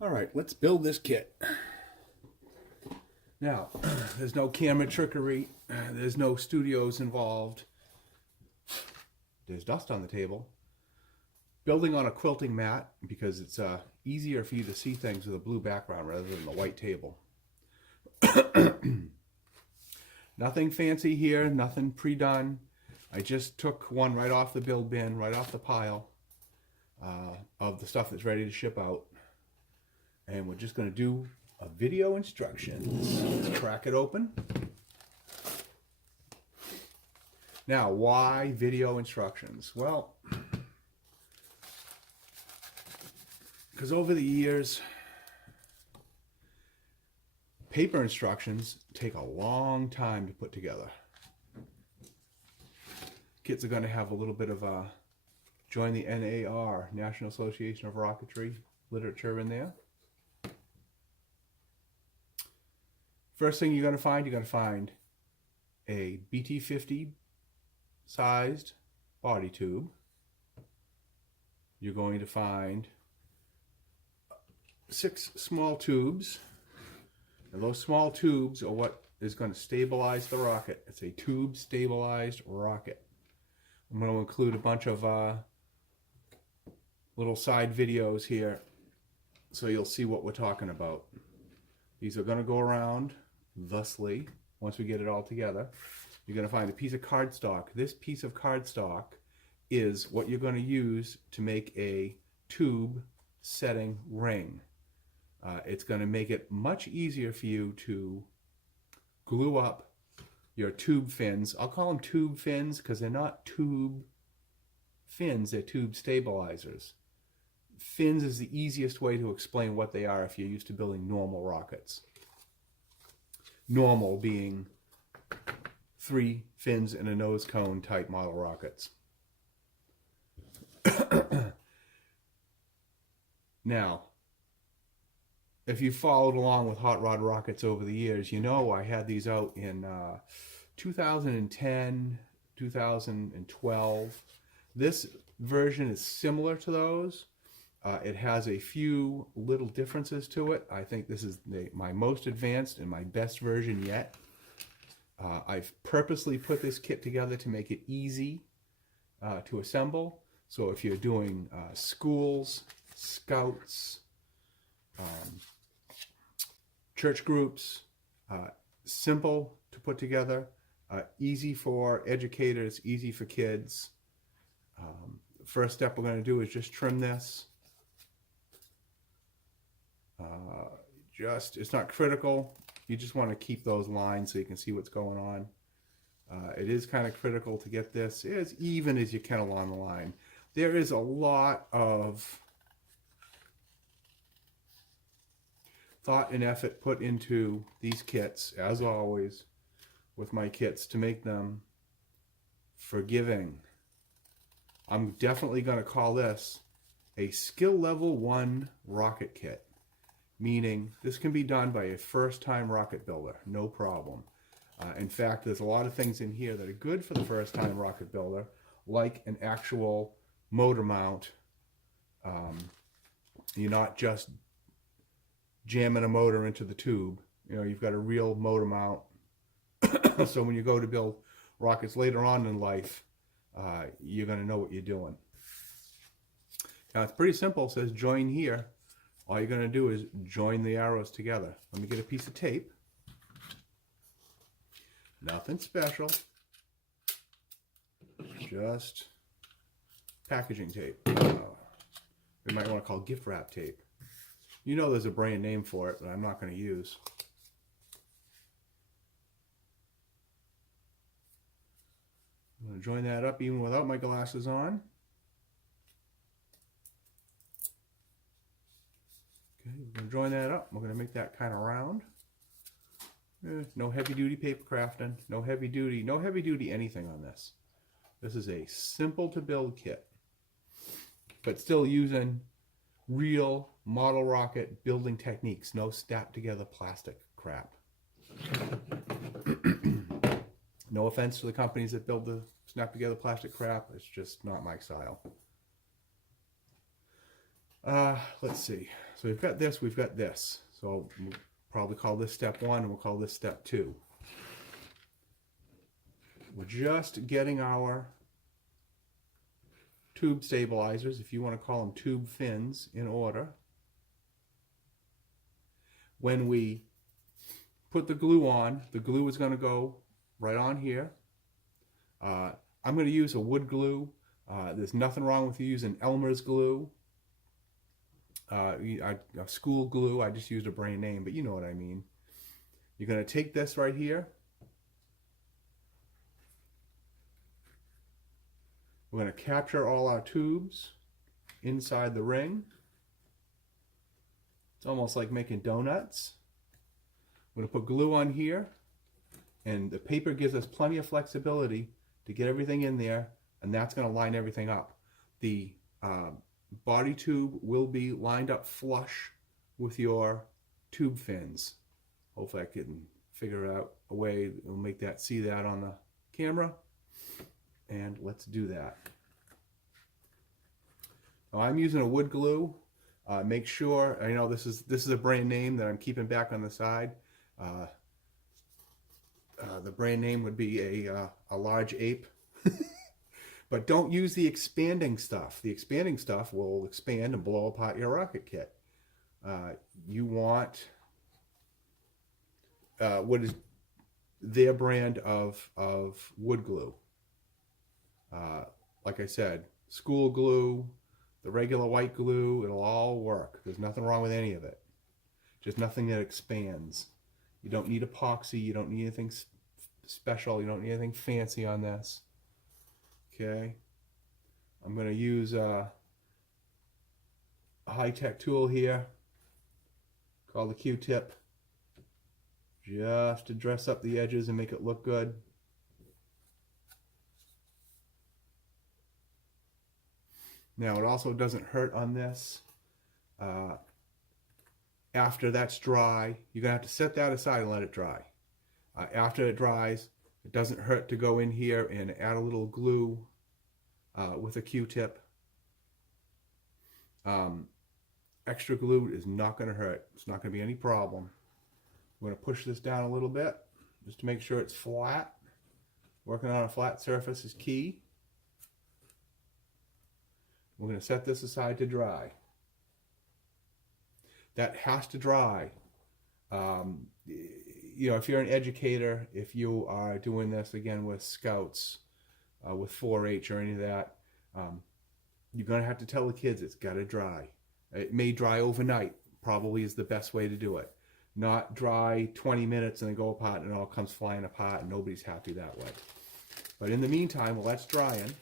All right, let's build this kit. Now, there's no camera trickery. There's no studios involved. There's dust on the table. Building on a quilting mat because it's easier for you to see things with a blue background rather than the white table. Nothing fancy here, nothing pre-done. I just took one right off the build bin, right off the pile of the stuff that's ready to ship out. And we're just going to do a video instructions. Let's crack it open. Now, why video instructions? Well, because over the years, paper instructions take a long time to put together. Kits are going to have a little bit of a join the NAR, National Association of Rocketry, literature in there. First thing you're going to find a BT50 sized body tube. You're going to find 6 small tubes. And those small tubes are what is going to stabilize the rocket. It's a tube stabilized rocket. I'm going to include a bunch of little side videos here so you'll see what we're talking about. These are going to go around thusly. Once we get it all together, you're going to find a piece of cardstock. This piece of cardstock is what you're going to use to make a tube setting ring. It's going to make it much easier for you to glue up your tube fins. I'll call them tube fins because they're not tube fins, they're tube stabilizers. Fins is the easiest way to explain what they are if you're used to building normal rockets. Normal being 3 fins and a nose cone type model rockets. Now, if you followed along with Hot Rod Rockets over the years, you know I had these out in 2010, 2012. This version is similar to those. It has a few little differences to it. I think this is my most advanced and my best version yet. I've purposely put this kit together to make it easy to assemble. So if you're doing schools, scouts, church groups, simple to put together, easy for educators, easy for kids. First step we're going to do is just trim this. It's not critical. You just want to keep those lines so you can see what's going on. It is kind of critical to get this as even as you can along the line. There is a lot of thought and effort put into these kits, as always, with my kits to make them forgiving. I'm definitely going to call this a skill level 1 rocket kit, meaning this can be done by a first-time rocket builder, no problem. In fact, there's a lot of things in here that are good for the first-time rocket builder, like an actual motor mount. You're not just jamming a motor into the tube. You know, you've got a real motor mount. So when you go to build rockets later on in life, you're going to know what you're doing. Now it's pretty simple. It says join here. All you're going to do is join the arrows together. Let me get a piece of tape. Nothing special. Just packaging tape. We might want to call gift wrap tape. You know there's a brand name for it that I'm not going to use. I'm going to join that up even without my glasses on. Okay, we're going to join that up. We're going to make that kind of round. No heavy duty paper crafting, no heavy duty anything on this. This is a simple to build kit, but still using real model rocket building techniques, no snap together plastic crap. No offense to the companies that build the snap together plastic crap, it's just not my style. Let's see. So we've got this, we've got this. So we'll probably call this step 1 and we'll call this step 2. We're just getting our tube stabilizers, if you want to call them tube fins, in order. When we put the glue on, the glue is going to go right on here. I'm going to use a wood glue. There's nothing wrong with using Elmer's glue. A school glue, I just used a brand name, but you know what I mean. You're going to take this right here. We're going to capture all our tubes inside the ring. It's almost like making donuts. I'm going to put glue on here, and the paper gives us plenty of flexibility to get everything in there, and that's going to line everything up. The body tube will be lined up flush with your tube fins. Hopefully I can figure out a way that will make that, see that on the camera. And let's do that. Now I'm using a wood glue. Make sure, I know this is a brand name that I'm keeping back on the side. The brand name would be a large ape. But don't use the expanding stuff. The expanding stuff will expand and blow apart your rocket kit. You want what is their brand of wood glue. Like I said, school glue, the regular white glue, it'll all work. There's nothing wrong with any of it. Just nothing that expands. You don't need epoxy. You don't need anything special. You don't need anything fancy on this. Okay. I'm going to use a high-tech tool here called the Q-tip, just to dress up the edges and make it look good. Now it also doesn't hurt on this. After that's dry, you're going to have to set that aside and let it dry. After it dries, it doesn't hurt to go in here and add a little glue with a Q-tip. Extra glue is not going to hurt. It's not going to be any problem. I'm going to push this down a little bit just to make sure it's flat. Working on a flat surface is key. We're going to set this aside to dry. That has to dry. You know, if you're an educator, if you are doing this again with Scouts, with 4-H or any of that, you're going to have to tell the kids it's got to dry. It may dry overnight, probably is the best way to do it. Not dry 20 minutes and then go apart and it all comes flying apart and nobody's happy that way. But in the meantime, while that's drying,